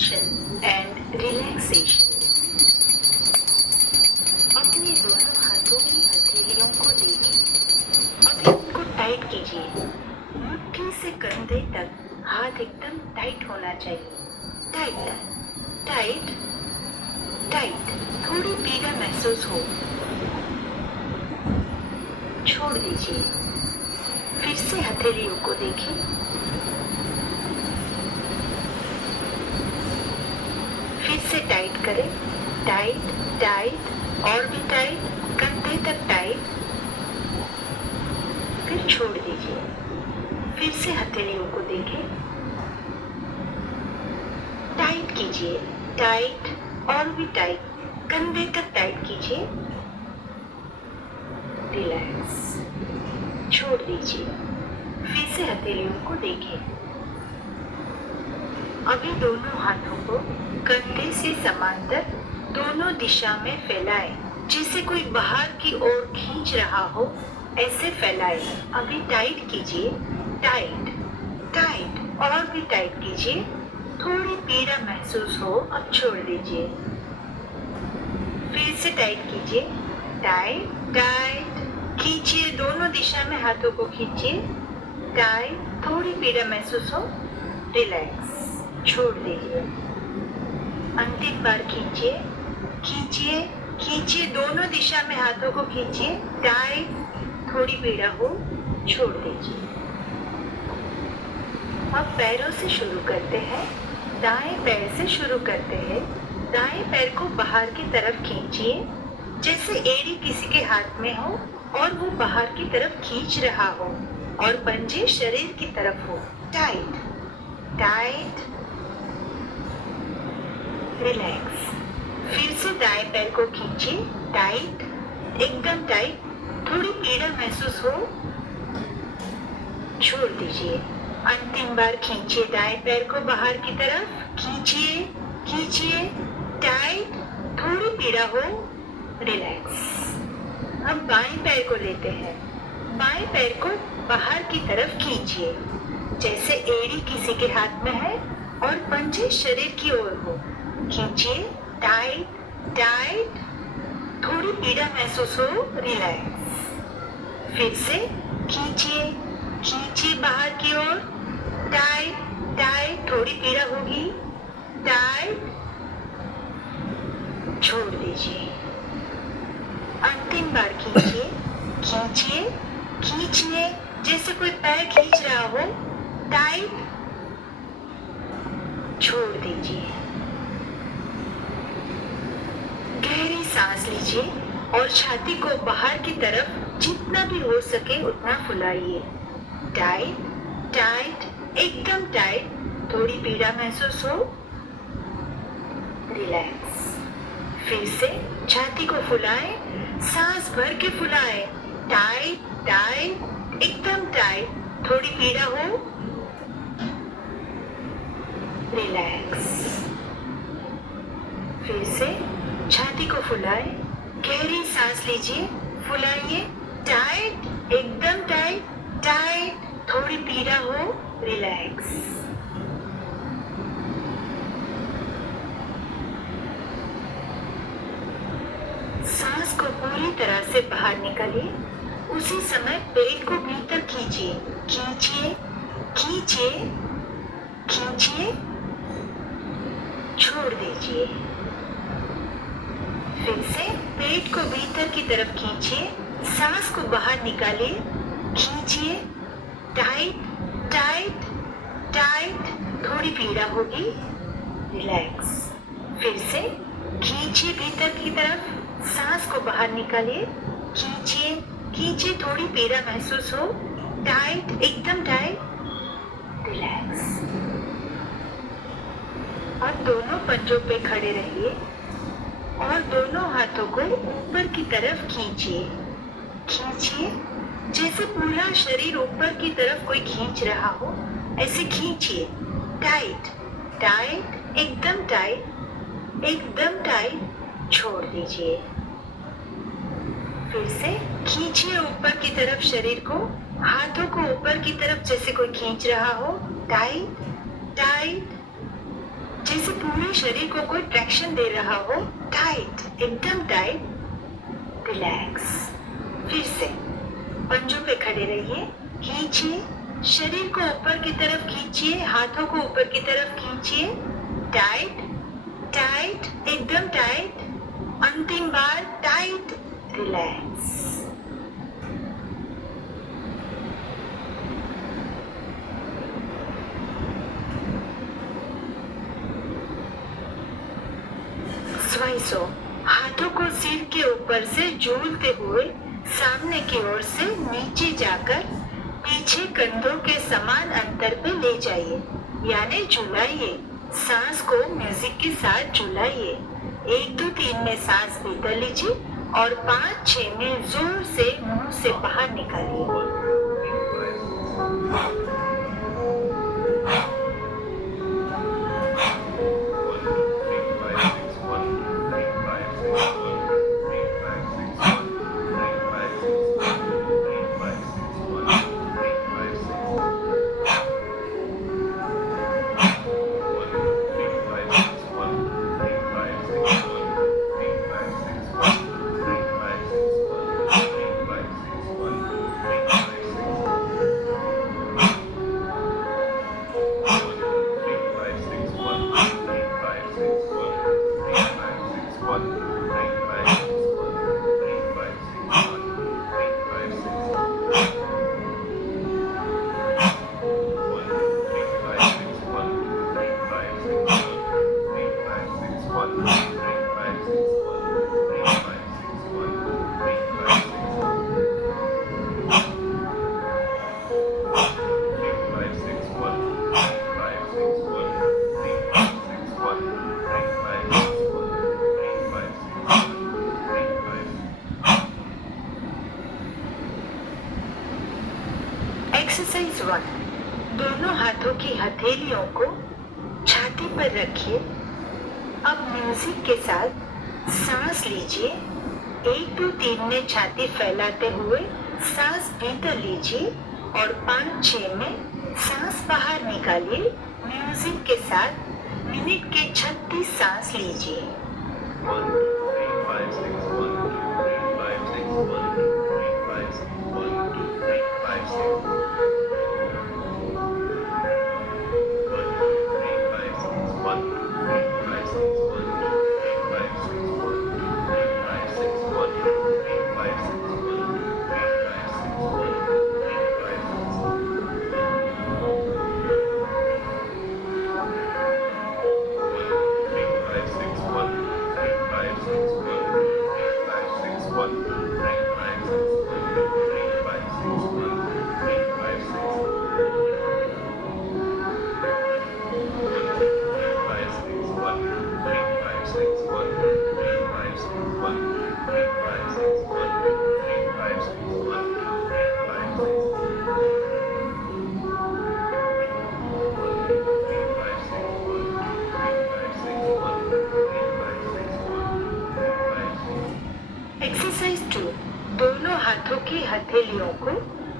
Tension and relaxation. अपने दोनों हाथों की हथेलियों को देखें। अभी उनको टाइट कीजिए। मुट्ठी से कंधे तक हाथ एकदम टाइट होना चाहिए। Tight tight tight. थोड़ी पीड़ा महसूस हो, छोड़ दीजिए। फिर से हथेलियों को देखें। फिर से टाइट करें। टाइट टाइट और भी टाइट, कंधे तक टाइट। फिर छोड़ दीजिए। फिर से हथेलियों को देखें। टाइट कीजिए। टाइट और भी टाइट, कंधे तक टाइट कीजिए। रिलैक्स, छोड़ दीजिए। फिर से हथेलियों को देखें। अभी दोनों हाथों को कंधे से समांतर दोनों दिशा में फैलाएं, जैसे कोई बाहर की ओर खींच रहा हो, ऐसे फैलाएं। अभी टाइट कीजिए। टाइट टाइट और भी टाइट कीजिए। थोड़ी पीड़ा महसूस हो, अब छोड़ दीजिए। फिर से टाइट कीजिए। टाइट टाइट खींचिए, दोनों दिशा में हाथों को खींचिए। टाइट, थोड़ी पीड़ा महसूस हो, रिलैक्स, छोड़ दीजिए। अंतिम बार खींचिए खींचिए खींचिए, दोनों दिशा में हाथों को खींचिए। टाइट, थोड़ी पीड़ा हो, छोड़ दीजिए। अब पैरों से शुरू करते हैं। दाएं पैर से शुरू करते हैं। दाएं पैर को बाहर की तरफ खींचिए, जैसे एड़ी किसी के हाथ में हो और वो बाहर की तरफ खींच रहा हो और पंजे शरीर की तरफ हो। Tight tight, relax. फिर से दाएं पैर को खींचिए। टाइट, एकदम टाइट, थोड़ी पीड़ा महसूस हो, छोड़ दीजिए। अंतिम बार खींचिए दाएं पैर को बाहर की तरफ। खींचिए खींचिए, टाइट, थोड़ी पीड़ा हो, रिलैक्स। अब बाएं पैर को लेते हैं। बाएं पैर को बाहर की तरफ खींचिए, जैसे एड़ी किसी के हाथ में है और पंजे शरीर की ओर हो। खींचिए। टाइट टाइट, थोड़ी पीड़ा महसूस हो, रिलैक्स। फिर से खींचिए खींचिए बाहर की ओर। टाइट टाइट, थोड़ी पीड़ा होगी। टाइट, छोड़ दीजिए। अंतिम बार खींचिए खींचिए खींचिए, जैसे कोई पैर खींच रहा हो। टाइट, छोड़ दीजिए। गहरी सांस लीजिए और छाती को बाहर की तरफ जितना भी हो सके उतना फुलाइए। टाइट टाइट, एकदम टाइट, थोड़ी पीड़ा महसूस हो, रिलैक्स। फिर से छाती को फुलाएं, सांस भर के फुलाएं। टाइट टाइट, एकदम टाइट, थोड़ी पीड़ा हो, रिलैक्स। फिर से छाती को फुलाएं, गहरी सांस लीजिए, फुलाइए। टाइट, एकदम टाइट टाइट, थोड़ी पीड़ा हो, रिलैक्स। सांस को पूरी तरह से बाहर निकालिए। उसी समय पेट को भीतर खींचिए खींचिए खींचिए खींचिए, छोड़ दीजिए। फिर से पेट को भीतर की तरफ खींचिए, सांस को बाहर निकालिए। खींचिए। टाइट टाइट टाइट, थोड़ी पीड़ा होगी, रिलैक्स। फिर से खींचिए भीतर की तरफ, सांस को बाहर निकालिए। खींचिए खींचिए, थोड़ी पीड़ा महसूस हो। टाइट, एकदम टाइट, रिलैक्स। अब दोनों पंजों पे खड़े रहिए और दोनों हाथों को ऊपर की तरफ खींचिए खींचिए, जैसे पूरा शरीर ऊपर की तरफ कोई खींच रहा हो, ऐसे खींचिए। टाइट टाइट, एकदम टाइट एकदम टाइट, छोड़ दीजिए। फिर से खींचिए ऊपर की तरफ शरीर को, हाथों को ऊपर की तरफ जैसे कोई खींच रहा हो। टाइट टाइट, जैसे पूरे शरीर को कोई ट्रैक्शन दे रहा हो। टाइट, एकदम टाइट। रिलैक्स। फिर से पंजों पे खड़े रहिए। खींचिए, शरीर को ऊपर की तरफ खींचिए, हाथों को ऊपर की तरफ खींचिए। टाइट, टाइट, एकदम टाइट। अंतिम बार टाइट। रिलैक्स। स्वाइसो, हाथों को सिर के ऊपर से जोड़ते हुए सामने की ओर से नीचे जाकर पीछे कंधों के समान अंतर पे ले जाइए, यानी झुलाइए। सांस को म्यूजिक के साथ झुलाइए। 1 2 3 में सांस भीतर लीजिए और 5 6 में जोर से मुंह से बाहर निकालिए। एक्सरसाइज 1। दोनों हाथों की हथेलियों को छाती पर रखिए। अब म्यूजिक के साथ सांस लीजिए। 1 2 3 में छाती फैलाते हुए सांस भीतर लीजिए और 5 6 में सांस बाहर निकालिए। म्यूजिक के साथ मिनट के 36 सांस लीजिए। 1 2 3 5 6 1 2 3 5 6 1 2 3 5 6 1 2 3 5 6 एक्सरसाइज 2। दोनों हाथों की हथेलियों को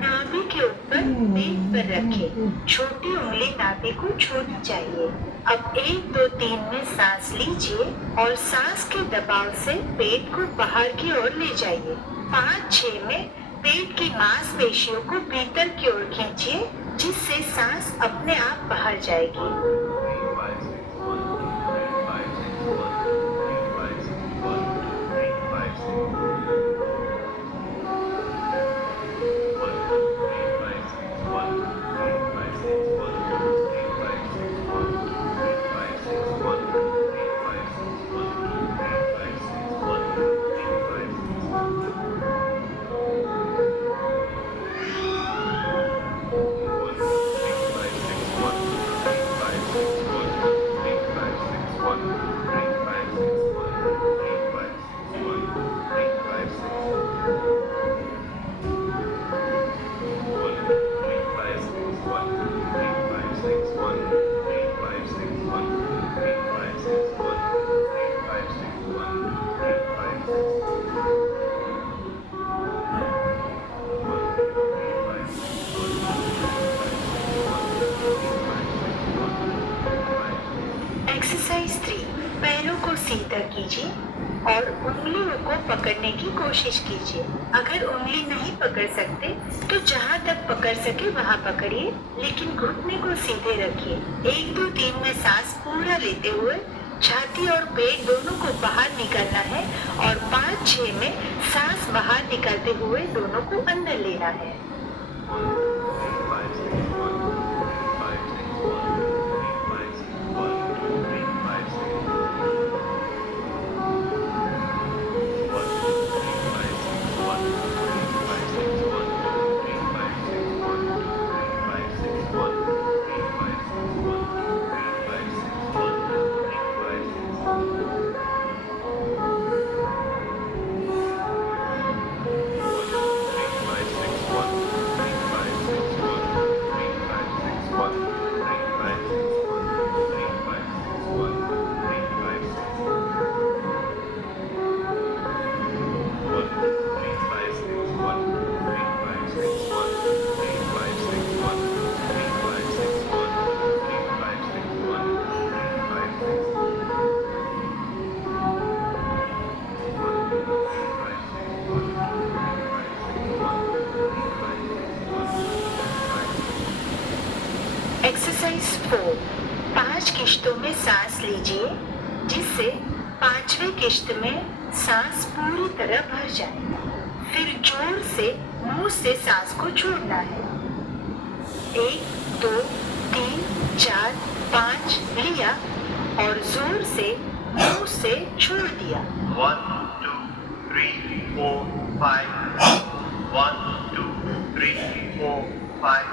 नाभि के ऊपर पेट पर रखें। छोटी उंगली नाभि को छूनी चाहिए। अब 1 2 3 में सांस लीजिए और सांस के दबाव से पेट को बाहर की ओर ले जाइए। 5 6 में पेट की मांसपेशियों को भीतर की ओर खींचिए, जिससे सांस अपने आप बाहर जाएगी। सीधा कीजिए और उंगलियों को पकड़ने की कोशिश कीजिए। अगर उंगली नहीं पकड़ सकते तो जहाँ तक पकड़ सके वहाँ पकड़िए, लेकिन घुटने को सीधे रखिए। 1 2 3 में सांस पूरा लेते हुए छाती और पेट दोनों को बाहर निकालना है और 5 6 में सांस बाहर निकालते हुए दोनों को अंदर लेना है। एक्सरसाइज 4 5 किश्तों में सांस लीजिए, जिससे 5वें किश्त में सांस पूरी तरह भर जाए। फिर जोर से मुंह से सांस को छोड़ना है। 1 2 3 4 5 लिया और जोर से मुंह से छोड़ दिया। 1 2 3 4 5 1 2 3 4 5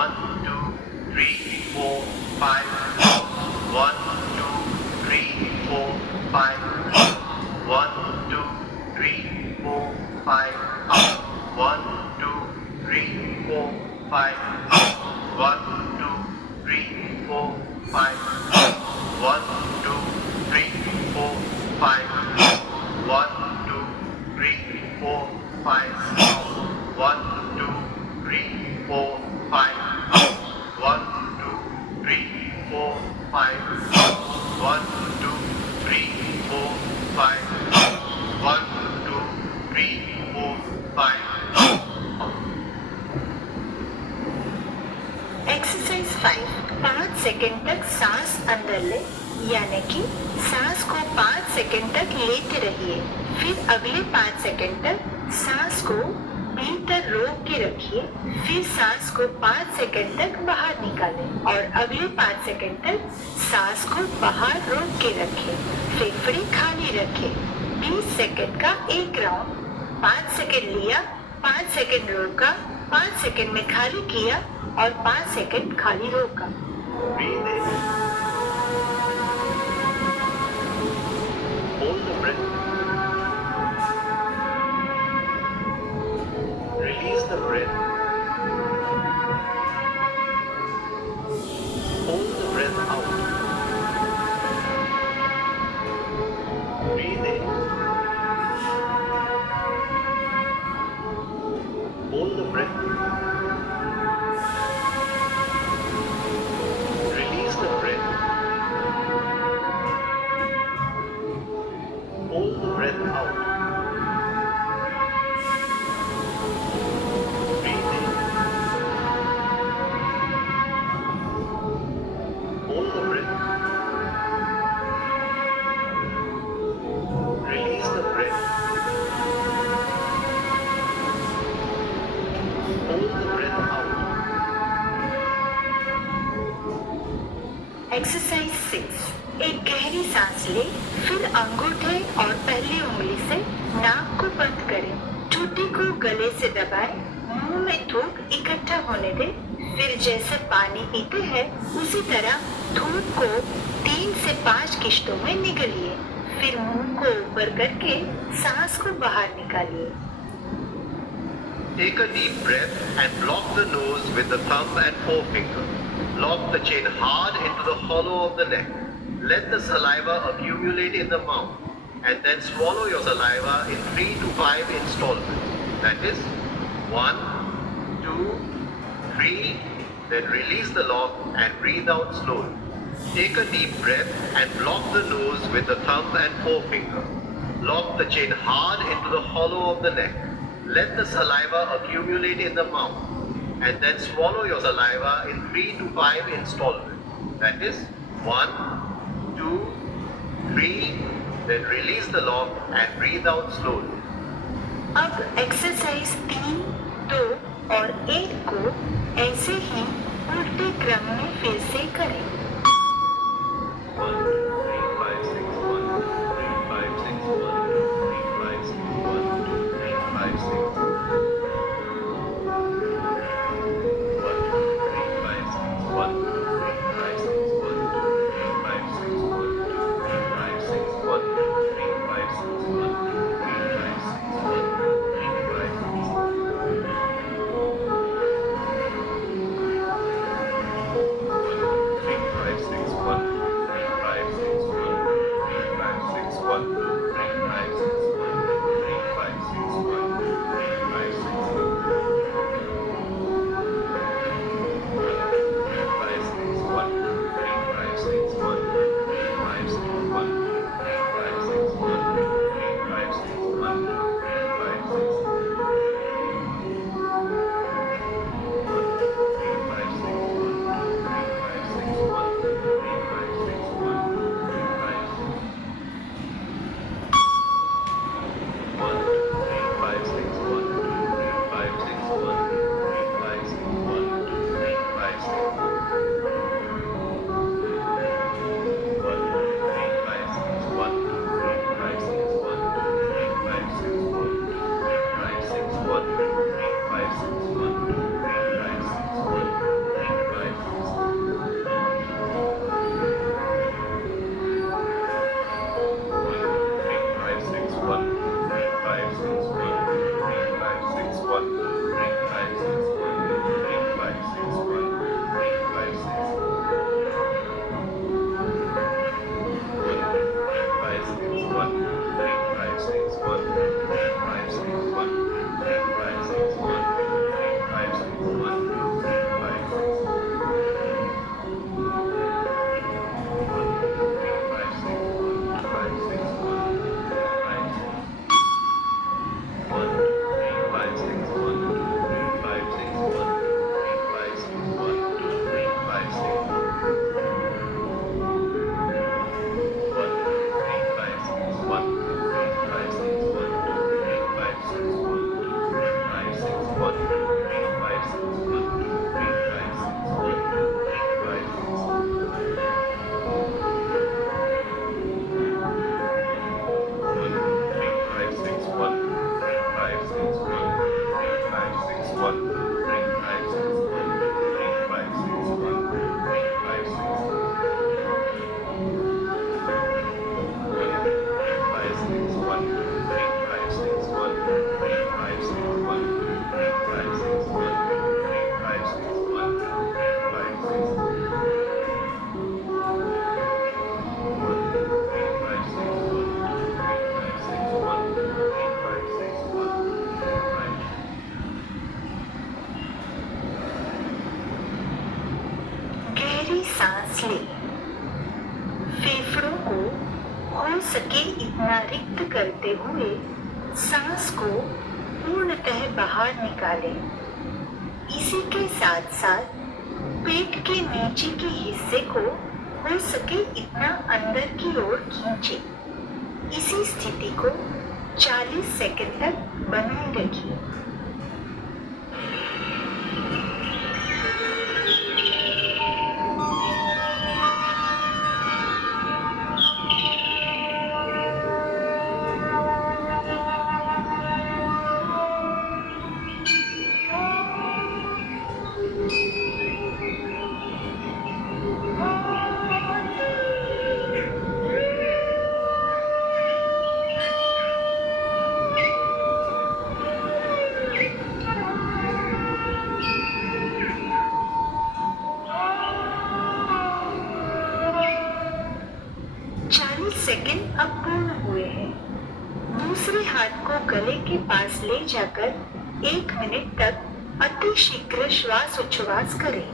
1 2 3 4 5 1 2 3 4 5 1 2 3 4 5 1 2 3 4 5 1 2 3 4 5 1 2 3 4 5 1 2 3 4 5 1 2 3 4 5 1 2 3 4 5 1 2 3 4 5 1 2 3 4 5 एक्सरसाइज 5 5 सेकंड तक सांस अंदर ले, यानी कि सांस को 5 सेकंड तक लेते रहिए। फिर अगले 5 सेकंड तक सांस को भीतर रोक के रखिए। फिर सांस को 5 सेकंड तक बाहर निकालें और अगले 5 सेकंड तक सांस को बाहर रोक के रखें। फेफड़े खाली रखें। 20 सेकंड का एक राउंड। 5 सेकंड लिया, 5 सेकंड रोका, 5 सेकंड में खाली किया और 5 सेकंड खाली रोका। Breathe in. Hold the breath. Release the breath. Hold the breath out. Breathe in. Hold the breath. Release the breath. Hold the breath out. Breathe in. Hold the breath. Release the breath. Hold the breath out. Exercise 6 एक गहरी सांस ले, फिर अंगूठे और पहली उंगली से नाक को बंद करें। ठुड्डी को गले से दबाएं, मुंह में थूक इकट्ठा होने दें। फिर जैसे पानी पीते हैं उसी तरह थूक को 3 से 5 किश्तों में निगलिए। फिर मुंह को ऊपर करके सांस को बाहर निकालिए। Take a deep breath and block the nose with the thumb and forefinger. Lock the chin hard into the hollow of the neck. Let the saliva accumulate in the mouth and then swallow your saliva in 3 to 5 installments. That is 1, 2, 3, then release the lock and breathe out slowly. Take a deep breath and block the nose with the thumb and forefinger. Lock the chin hard into the hollow of the neck. Let the saliva accumulate in the mouth and then swallow your saliva in 3 to 5 installments. That is 1, 2, 3, then release the lock and breathe out slowly. अब exercise 3, 2 और 1 को ऐसे ही उल्टे क्रम में फिर से करें। 1, 2, 3, 5, 6, 1, 2, 3, 5, 6, 1, 2, 3, 5, 6, 1, 2, 3, 5, 6. 1, 2, 3, 5, 6, 1, 2, 3, 5, 6, 1, 2, 3, 5, 6, 1, 2, 3, 5, 6, 1, 2, 3, 5, 6, 1, 2, 3, 5, 6, 1, 2, 3, 5, सांस ले। फेफड़ों को हो सके इतना रिक्त करते हुए सांस को पूर्णतः बाहर निकालें। इसी के साथ साथ पेट के नीचे के हिस्से को हो सके इतना अंदर की ओर खींचें। इसी स्थिति को 40 सेकंड तक बनाए रखिए। सेकंड अब पूर्ण हुए हैं। दूसरे हाथ को गले के पास ले जाकर 1 मिनट तक अति शीघ्र श्वास उच्छ्वास करें।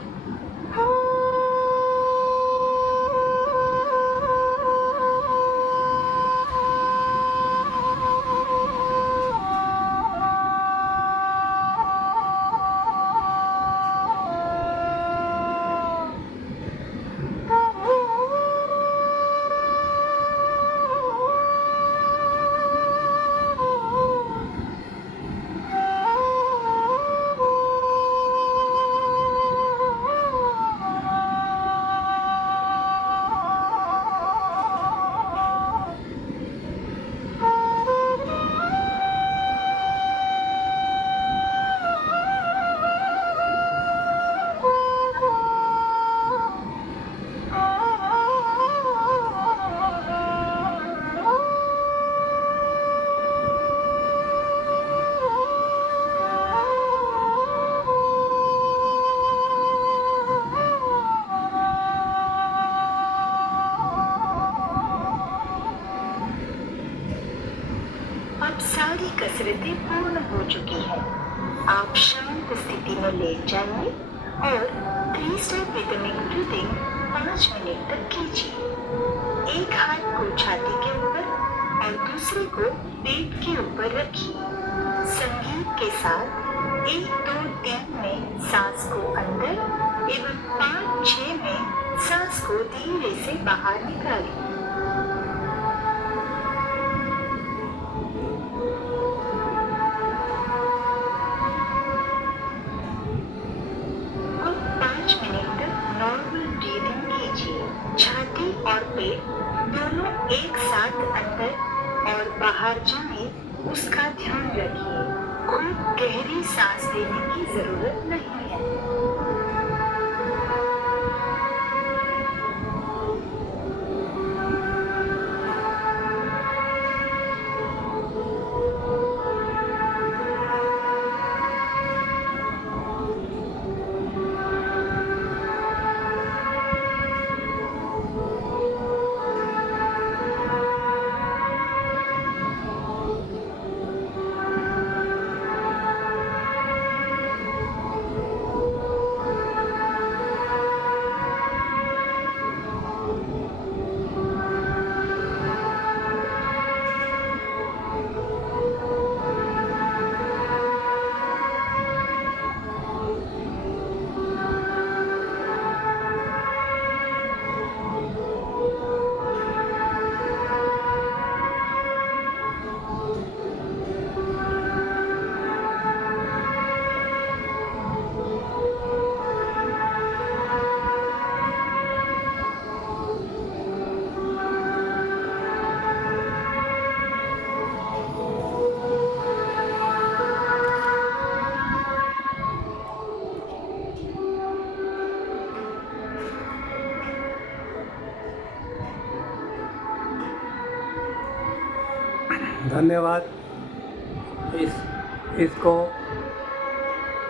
कसरतें पूर्ण हो चुकी है। आप शांत स्थिति में लेट जाइए और 3 स्टेप रिदमिक ब्रीदिंग 5 मिनट तक कीजिए। एक हाथ को छाती के ऊपर और दूसरे को पेट के ऊपर रखिए। संगीत के साथ 1 2 3 में सांस को अंदर एवं 5 6 में सांस को धीरे से बाहर निकालिए। अब 5 मिनट नॉर्मल ब्रीदिंग कीजिए। छाती और पेट दोनों एक साथ अंदर और बाहर जाए उसका ध्यान रखिए। खूब गहरी सांस लेने की जरूरत नहीं है। धन्यवाद। इसको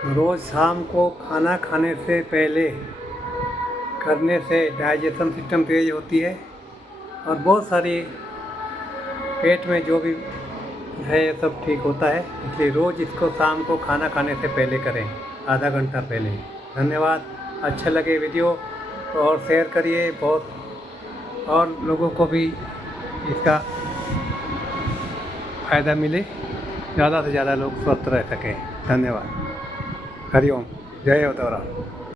रोज़ शाम को खाना खाने से पहले करने से डाइजेशन सिस्टम तेज होती है और बहुत सारी पेट में जो भी है ये सब ठीक होता है। इसलिए रोज़ इसको शाम को खाना खाने से पहले करें, आधा घंटा पहले। धन्यवाद। अच्छा लगे वीडियो तो और शेयर करिए, बहुत और लोगों को भी इसका फ़ायदा मिले, ज़्यादा से ज़्यादा लोग स्वस्थ रह सकें। धन्यवाद। हरिओम। जय उदयराम।